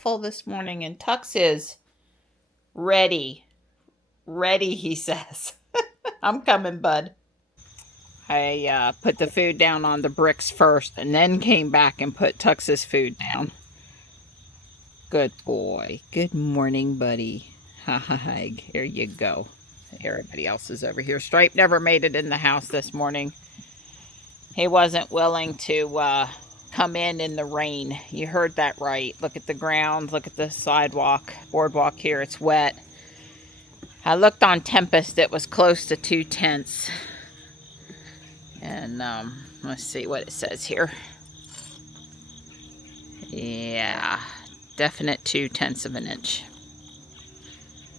full this morning, and Tux is ready. Ready, he says. I'm coming, bud. I put the food down on the bricks first and then came back and put Tux's food down. Good boy. Good morning, buddy. Hi, here you go. Everybody else is over here. Stripe never made it in the house this morning. He wasn't willing to come in the rain. You heard that right. Look at the ground. Look at the sidewalk, boardwalk here. It's wet. I looked on Tempest. It was close to 2/10. And let's see what it says here. Yeah, definite 2/10 of an inch.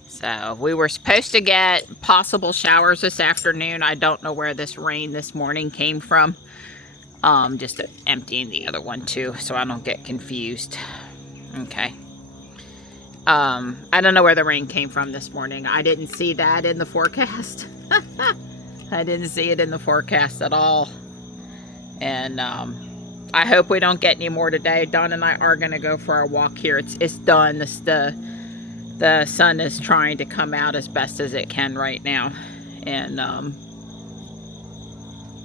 So we were supposed to get possible showers this afternoon. I don't know where this rain this morning came from. Just emptying the other one too, so I don't get confused. Okay. I don't know where the rain came from this morning. I didn't see that in the forecast. I didn't see it in the forecast at all. And I hope we don't get any more today. Dawn and I are going to go for our walk here. It's done. The sun is trying to come out as best as it can right now. And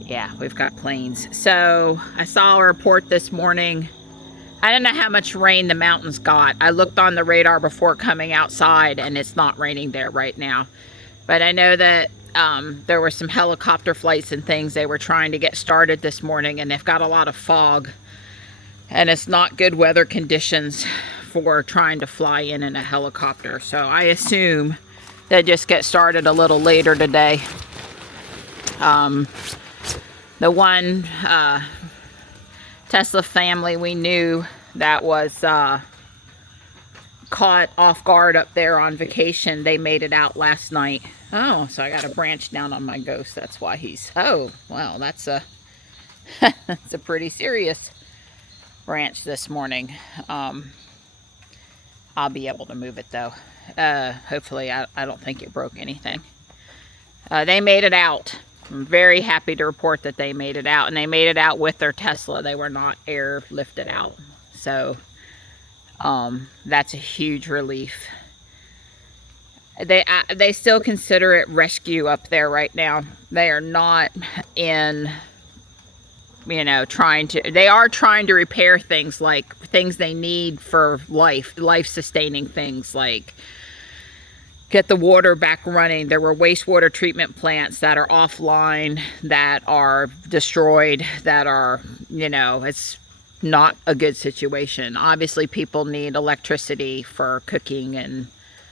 yeah, we've got planes. So I saw a report this morning. I don't know how much rain the mountains got. I looked on the radar before coming outside, and it's not raining there right now. But I know that there were some helicopter flights and things they were trying to get started this morning, and they've got a lot of fog. And it's not good weather conditions for trying to fly in a helicopter. So I assume they just get started a little later today. The one Tesla family we knew that was caught off guard up there on vacation, they made it out last night. Oh, so I got a branch down on my ghost. That's why he's... Oh, well, that's a that's a pretty serious branch this morning. I'll be able to move it though. Hopefully, I don't think it broke anything. They made it out. I'm very happy to report that they made it out, and they made it out with their Tesla. They were not airlifted out. So that's a huge relief. They still consider it rescue up there right now. They are not in, you know, they are trying to repair things, like things they need for life-sustaining things, like get the water back running. There were wastewater treatment plants that are offline, that are destroyed, that are, you know, it's not a good situation. Obviously, people need electricity for cooking and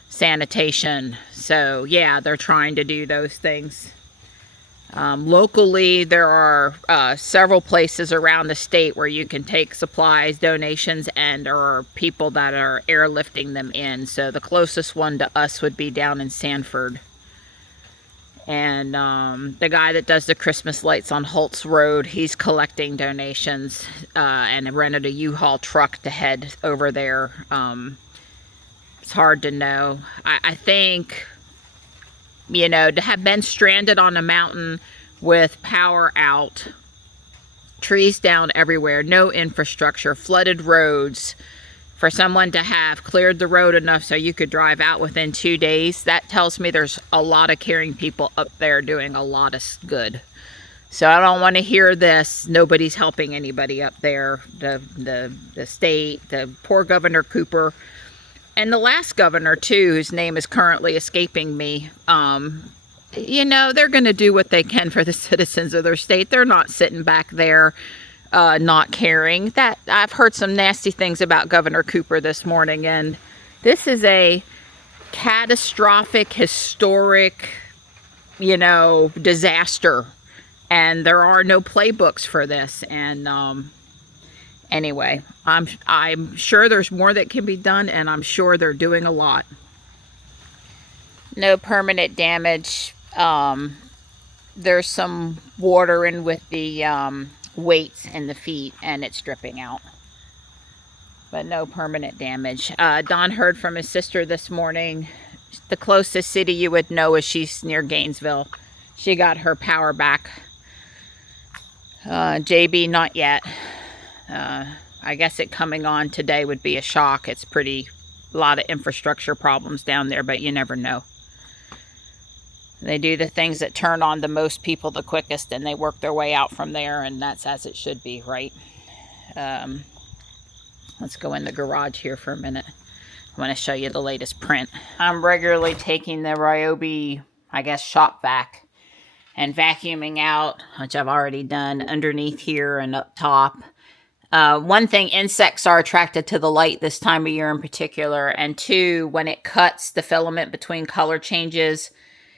sanitation. So, yeah, they're trying to do those things. Locally, there are several places around the state where you can take supplies, donations, and there are people that are airlifting them in. So the closest one to us would be down in Sanford. And the guy that does the Christmas lights on Holtz Road, he's collecting donations and rented a U-Haul truck to head over there. It's hard to know. I think, you know, to have been stranded on a mountain with power out, trees down everywhere, no infrastructure, flooded roads, for someone to have cleared the road enough so you could drive out within 2 days, that tells me there's a lot of caring people up there doing a lot of good. So I don't want to hear this, nobody's helping anybody up there. The state, the poor Governor Cooper, and the last governor, too, whose name is currently escaping me, you know, they're going to do what they can for the citizens of their state. They're not sitting back there not caring. That I've heard some nasty things about Governor Cooper this morning, and this is a catastrophic, historic, you know, disaster. And there are no playbooks for this. And anyway, I'm sure there's more that can be done, and I'm sure they're doing a lot. No permanent damage. There's some water in with the weights in the feet, and it's dripping out. But no permanent damage. Don heard from his sister this morning. The closest city you would know is she's near Gainesville. She got her power back. JB, not yet. I guess it coming on today would be a shock. It's a lot of infrastructure problems down there, but you never know. They do the things that turn on the most people the quickest, and they work their way out from there, and that's as it should be, right? Let's go in the garage here for a minute. I want to show you the latest print. I'm regularly taking the Ryobi, I guess, shop vac and vacuuming out, which I've already done, underneath here and up top. One thing, insects are attracted to the light this time of year in particular. And two, when it cuts the filament between color changes,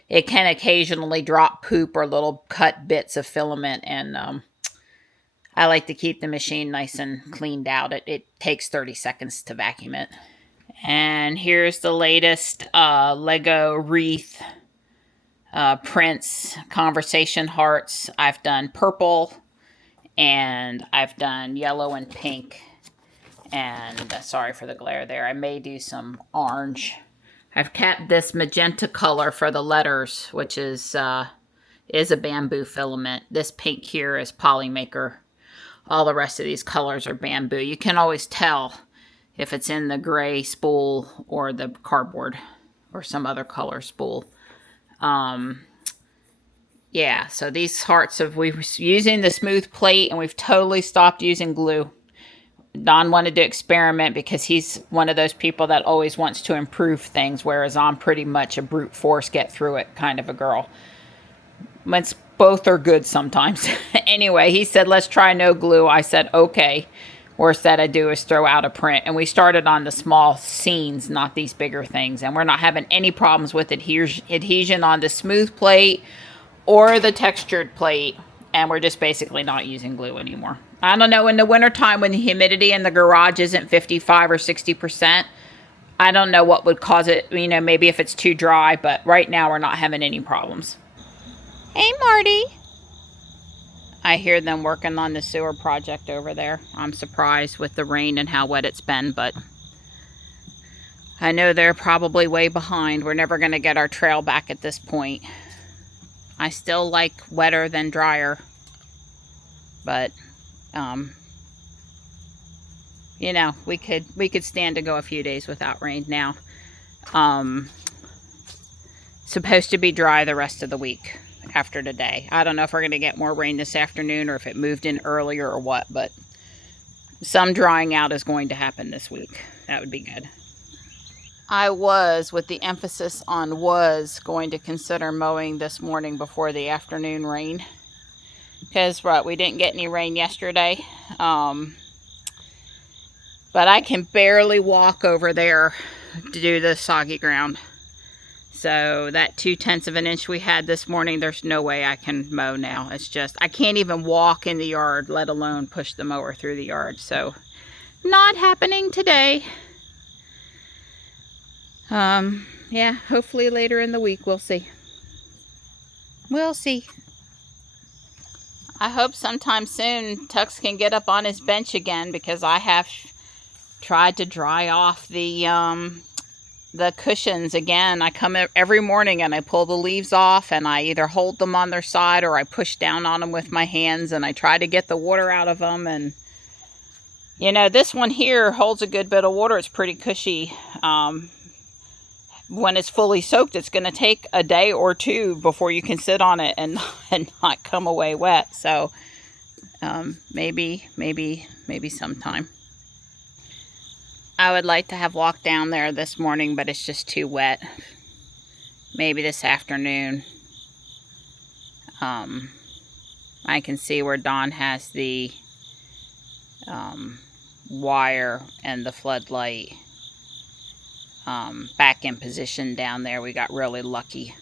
it can occasionally drop poop or little cut bits of filament. And I like to keep the machine nice and cleaned out. It takes 30 seconds to vacuum it. And here's the latest Lego wreath prints, conversation hearts. I've done purple, and I've done yellow and pink. And sorry for the glare there. I may do some orange. I've kept this magenta color for the letters, which is a bamboo filament. This pink here is Polymaker. All the rest of these colors are bamboo. You can always tell if it's in the gray spool or the cardboard or some other color spool. Yeah, so these hearts we're using the smooth plate, and we've totally stopped using glue. Don wanted to experiment because he's one of those people that always wants to improve things, whereas I'm pretty much a brute force, get through it kind of a girl. Both are good sometimes. Anyway, he said, let's try no glue. I said, okay. Worst that I do is throw out a print. And we started on the small scenes, not these bigger things. And we're not having any problems with adhesion on the smooth plate or the textured plate. And we're just basically not using glue anymore. I don't know, in the wintertime when the humidity in the garage isn't 55 or 60%, I don't know what would cause it. You know, maybe if it's too dry. But right now we're not having any problems. Hey, Marty. I hear them working on the sewer project over there. I'm surprised with the rain and how wet it's been, but I know they're probably way behind. We're never going to get our trail back at this point. I still like wetter than drier, but you know, we could stand to go a few days without rain now. Supposed to be dry the rest of the week after today. I don't know if we're going to get more rain this afternoon or if it moved in earlier or what, but some drying out is going to happen this week. That would be good. I was, with the emphasis on was, going to consider mowing this morning before the afternoon rain. Because, we didn't get any rain yesterday. But I can barely walk over there to do the soggy ground. So that 0.2 of an inch we had this morning, there's no way I can mow now. It's just, I can't even walk in the yard, let alone push the mower through the yard. So, not happening today. Yeah, hopefully later in the week, we'll see. We'll see. I hope sometime soon Tux can get up on his bench again, because I have tried to dry off the cushions again. I come every morning and I pull the leaves off, and I either hold them on their side or I push down on them with my hands, and I try to get the water out of them. And you know, this one here holds a good bit of water. It's pretty cushy. When it's fully soaked, it's going to take a day or two before you can sit on it and not come away wet. So maybe sometime. I would like to have walked down there this morning, but it's just too wet. Maybe this afternoon. I can see where Dawn has the wire and the floodlight back in position down there. We got really lucky.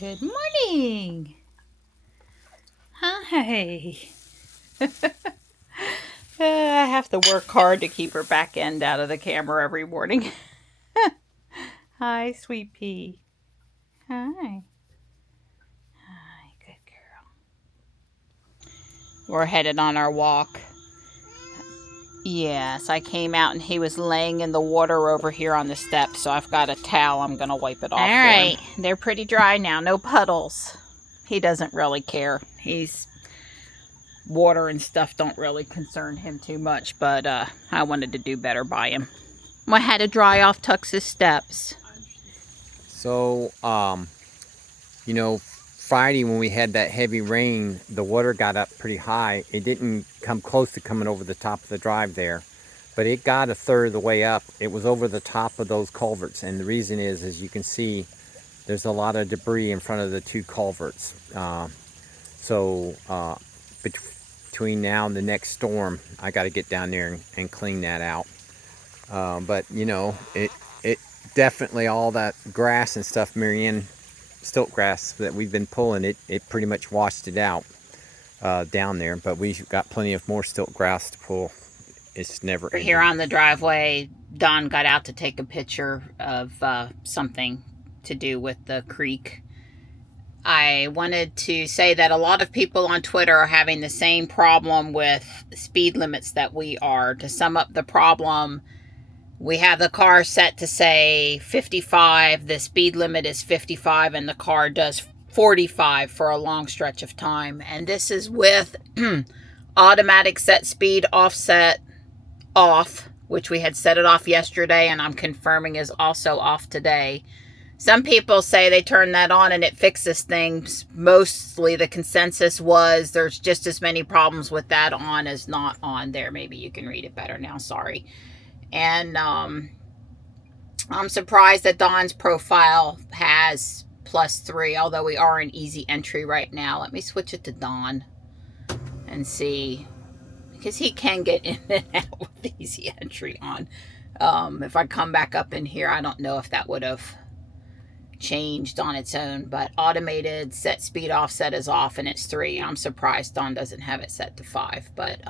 Good morning. Hi. I have to work hard to keep her back end out of the camera every morning. Hi, sweet pea. Hi. Hi, good girl. We're headed on our walk. Yes, I came out and he was laying in the water over here on the steps, so I've got a towel. I'm going to wipe it off. All right, they're pretty dry now. No puddles. he doesn't really care. Water and stuff don't really concern him too much, but I wanted to do better by him. I had to dry off Tux's steps. So, you know, Friday when we had that heavy rain, the water got up pretty high. It didn't come close to coming over the top of the drive there, but it got a third of the way up. It was over the top of those culverts, and the reason is, as you can see, there's a lot of debris in front of the two culverts. Between now and the next storm, I got to get down there and clean that out. But you know, it definitely, all that grass and stuff, Marianne, stilt grass that we've been pulling, it pretty much washed it out down there. But we've got plenty of more stilt grass to pull. It's never ending. Here on the driveway, Don got out to take a picture of something to do with the creek. I wanted to say that a lot of people on Twitter are having the same problem with speed limits that we are. To sum up the problem, we have the car set to say 55, the speed limit is 55, and the car does 45 for a long stretch of time. And this is with automatic set speed offset off, which we had set it off yesterday, and I'm confirming is also off today. Some people say they turn that on and it fixes things. Mostly the consensus was there's just as many problems with that on as not on. There, maybe you can read it better now, sorry. And I'm surprised that Don's profile has +3, although we are in easy entry right now. Let me switch it to Don and see, because he can get in and out with easy entry on. If I come back up in here, I don't know if that would have changed on its own, but automated set speed offset is off and it's 3. I'm surprised Don doesn't have it set to 5, but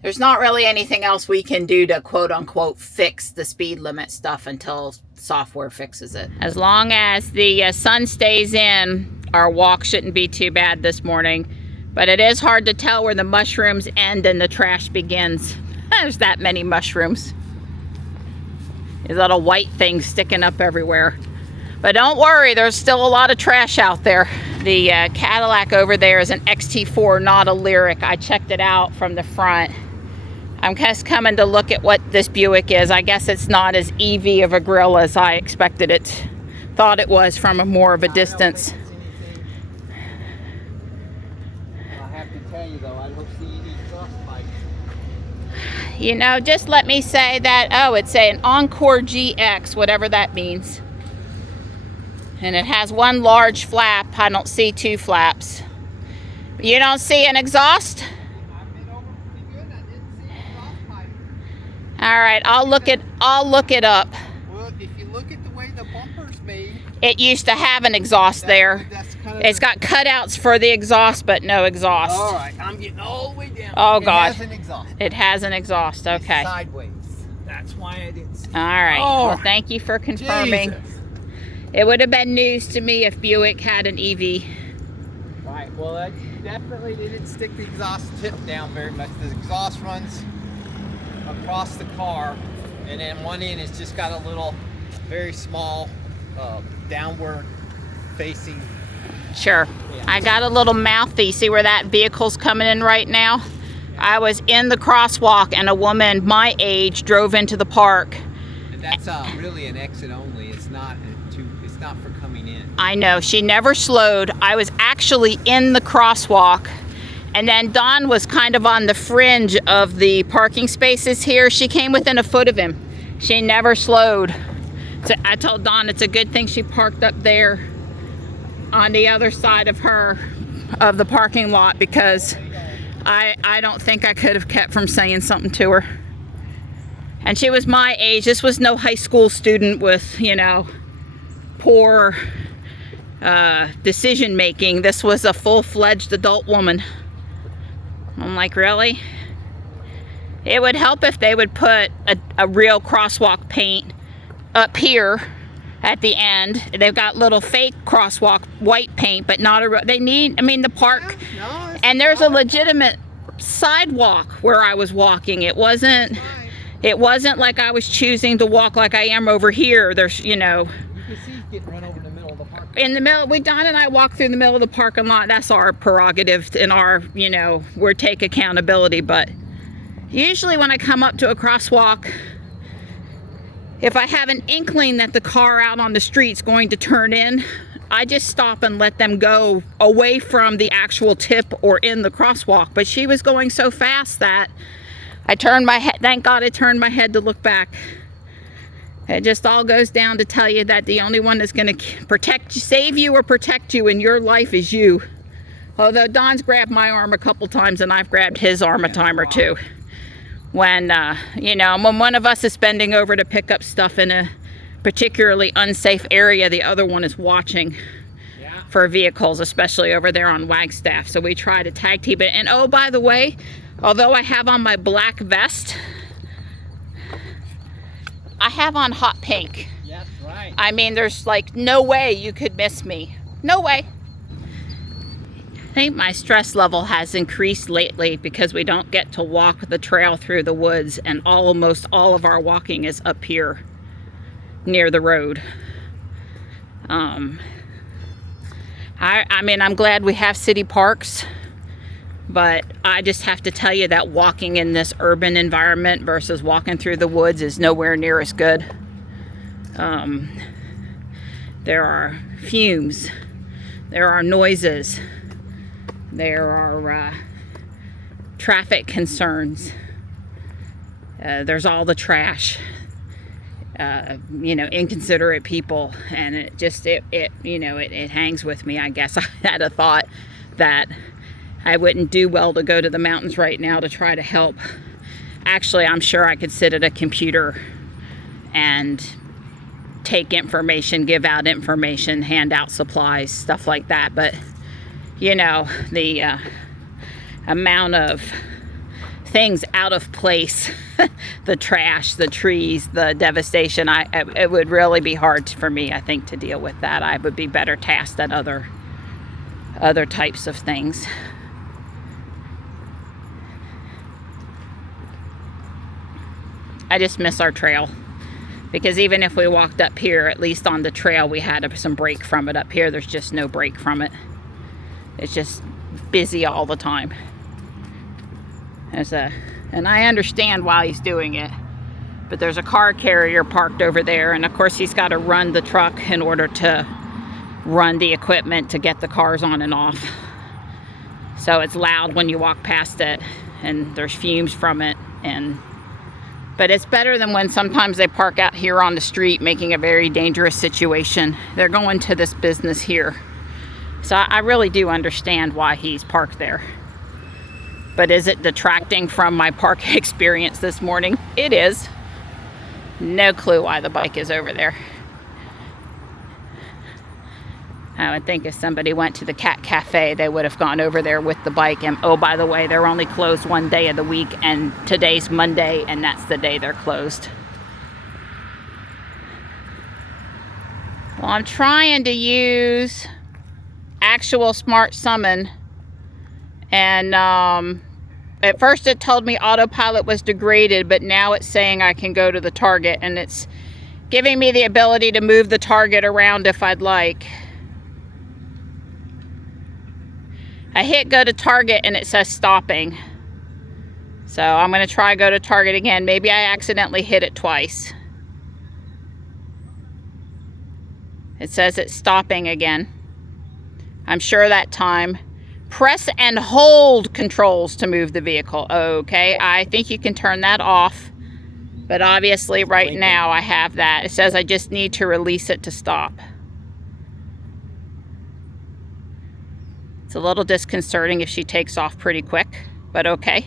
there's not really anything else we can do to quote unquote fix the speed limit stuff until software fixes it. As long as the sun stays in, our walk shouldn't be too bad this morning, but it is hard to tell where the mushrooms end and the trash begins. There's that many mushrooms. These little white things sticking up everywhere. But don't worry, there's still a lot of trash out there. The Cadillac over there is an XT4, not a Lyric. I checked it out from the front. I'm just coming to look at what this Buick is. I guess it's not as EV of a grill as I expected it. Thought it was from more of a distance. I have to tell you though, I don't see any exhaust pipes. You know, just let me say that, oh, it's an Encore GX, whatever that means. And it has one large flap. I don't see 2 flaps. You don't see an exhaust? All right, I'll look it up. Well, if you look at the way the bumper's made, it used to have an exhaust there. It's got cutouts for the exhaust, but no exhaust. All right, I'm getting all the way down. Oh God. It has an exhaust. It has an exhaust. Okay. It's sideways. That's why I didn't see it. All right. Oh, well, thank you for confirming. Jesus. It would have been news to me if Buick had an EV. Right, well, that definitely didn't stick the exhaust tip down very much. The exhaust runs across the car, and then one end has just got a little, very small, downward facing. Sure. Yeah. I got a little mouthy. See where that vehicle's coming in right now? I was in the crosswalk and a woman my age drove into the park. And that's really an exit only. It's not for coming in. I know. She never slowed. I was actually in the crosswalk, and then Don was kind of on the fringe of the parking spaces here. She came within a foot of him. She never slowed. So I told Don it's a good thing she parked up there on the other side of the parking lot, because I don't think I could have kept from saying something to her. And she was my age. This was no high school student with, you know, poor decision making. This was a full-fledged adult woman. I'm like, really? It would help if they would put a real crosswalk paint up here at the end. They've got little fake crosswalk white paint, but not a, they need, I mean, the park, and there's a legitimate sidewalk where I was walking. It wasn't like I was choosing to walk like I am over here. There's, you know, You can see he's getting run over in the middle of the park. in the middle, Don and I walk through the middle of the parking lot. That's our prerogative and our, you know, we take accountability. But usually when I come up to a crosswalk, if I have an inkling that the car out on the street's going to turn in, I just stop and let them go away from the actual tip or in the crosswalk. But she was going so fast that I turned my head. Thank God I turned my head to look back. It just all goes down to tell you that the only one that's going to save you or protect you in your life is you. Although Don's grabbed my arm a couple times and I've grabbed his arm a time or two. When, you know, when one of us is bending over to pick up stuff in a particularly unsafe area, the other one is watching for vehicles, especially over there on Wagstaff. So we try to tag team it. And oh, by the way, although I have on my black vest, I have on hot pink. Yes, right. I mean, there's like no way you could miss me. No way. I think my stress level has increased lately because we don't get to walk the trail through the woods, and almost all of our walking is up here near the road. I mean, I'm glad we have city parks, but I just have to tell you that walking in this urban environment versus walking through the woods is nowhere near as good. There are fumes, there are noises, there are traffic concerns, there's all the trash, you know, inconsiderate people, and it just, you know, it hangs with me. I guess I had a thought that I wouldn't do well to go to the mountains right now to try to help. Actually, I'm sure I could sit at a computer and take information, give out information, hand out supplies, stuff like that. But, you know, the amount of things out of place, the trash, the trees, the devastation, it would really be hard for me, I think, to deal with that. I would be better tasked at other types of things. I just miss our trail, because even if we walked up here, at least on the trail we had some break from it. Up here there's just no break from it. It's just busy all the time. And I understand why he's doing it, but there's a car carrier parked over there, and of course he's got to run the truck in order to run the equipment to get the cars on and off. So it's loud when you walk past it, and there's fumes from it. But it's better than when sometimes they park out here on the street, making a very dangerous situation. They're going to this business here. So I really do understand why he's parked there. But is it detracting from my park experience this morning? It is. No clue why the bike is over there. I would think if somebody went to the cat cafe, they would have gone over there with the bike. And oh, by the way, they're only closed one day of the week, and today's Monday, and that's the day they're closed. Well, I'm trying to use actual Smart Summon, and at first it told me autopilot was degraded, but now it's saying I can go to the target, and it's giving me the ability to move the target around if I'd like. I hit go to target and it says stopping. So I'm going to try go to target again. Maybe I accidentally hit it twice. It says it's stopping again. I'm sure that time. Press and hold controls to move the vehicle. Okay, I think you can turn that off. But obviously right now I have that. It says I just need to release it to stop. It's a little disconcerting if she takes off pretty quick, but okay.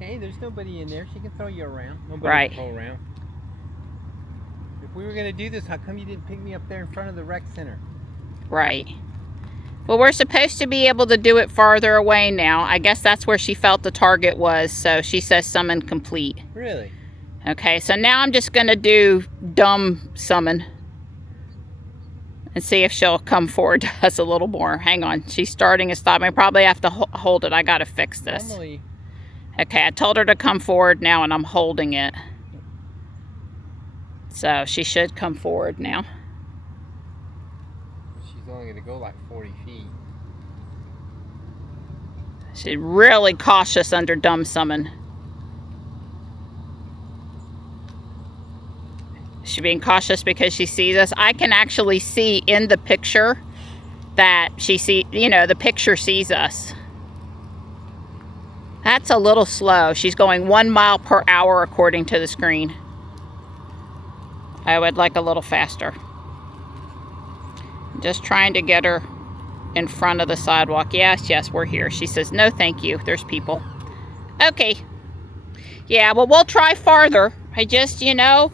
Hey, there's nobody in there. She can throw you around. Nobody Right. can throw around. If we were going to do this, how come you didn't pick me up there in front of the rec center? Right. Well, we're supposed to be able to do it farther away now. I guess that's where she felt the target was, so she says summon complete. Really? Okay, so now I'm just going to do dumb summon and see if she'll come forward to us a little more. Hang on, she's starting and stopping. I probably have to hold it. I got to fix this. Normally. Okay, I told her to come forward now, and I'm holding it. So she should come forward now. She's only going to go like 40 feet. She's really cautious under dumb summon. She's being cautious because she sees us. I can actually see in the picture that she sees, you know, the picture sees us. That's a little slow. She's going 1 mile per hour according to the screen. I would like a little faster. Just trying to get her in front of the sidewalk. Yes, yes, we're here. She says, no, thank you. There's people. Okay. Yeah, well, we'll try farther. I just, you know,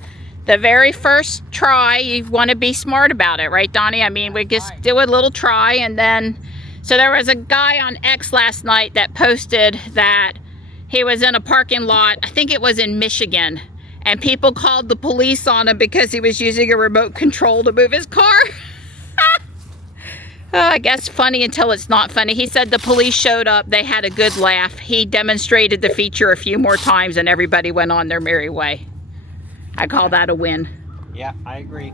the very first try, you want to be smart about it, right, Donnie? I mean, we just do a little try, and then... So there was a guy on X last night that posted that he was in a parking lot, I think it was in Michigan, and people called the police on him because he was using a remote control to move his car. I guess funny until it's not funny. He said the police showed up, they had a good laugh. He demonstrated the feature a few more times and everybody went on their merry way. I call that a win. Yeah, I agree.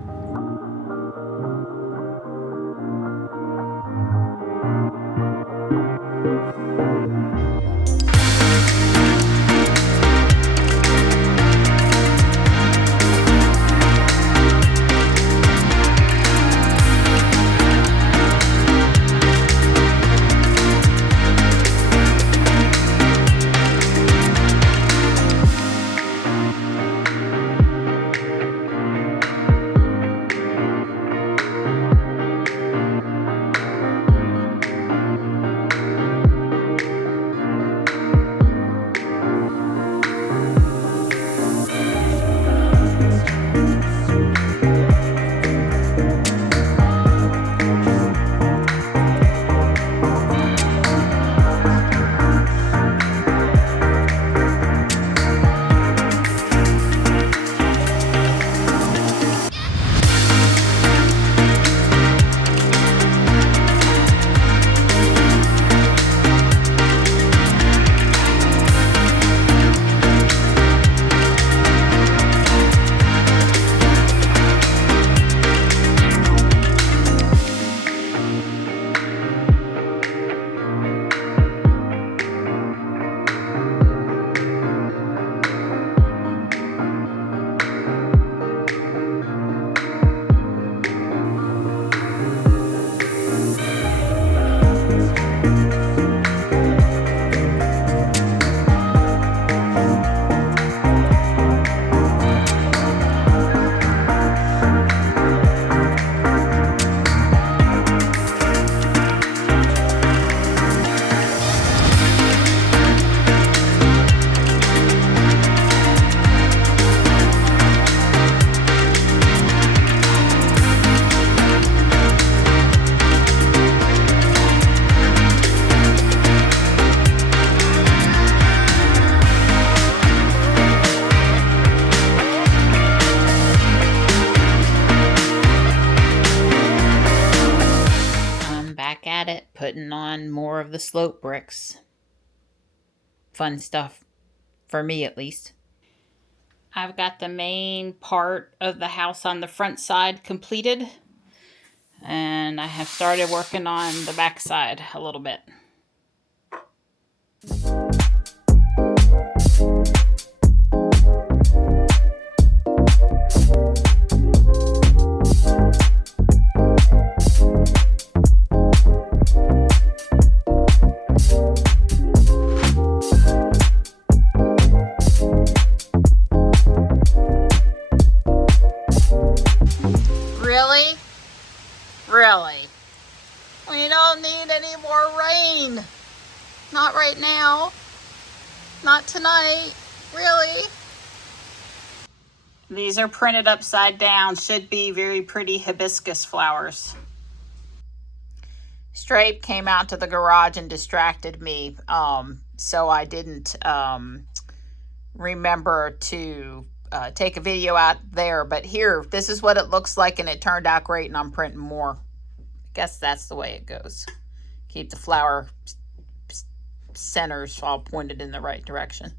Putting on more of the slope bricks. Fun stuff, for me at least. I've got the main part of the house on the front side completed, and I have started working on the back side a little bit. Really? Really? We don't need any more rain. Not right now. Not tonight. Really? These are printed upside down. Should be very pretty hibiscus flowers. Strape came out to the garage and distracted me. So I didn't remember to take a video out there, but here, this is what it looks like, and it turned out great, and I'm printing more. I guess that's the way it goes. Keep the flower centers all pointed in the right direction.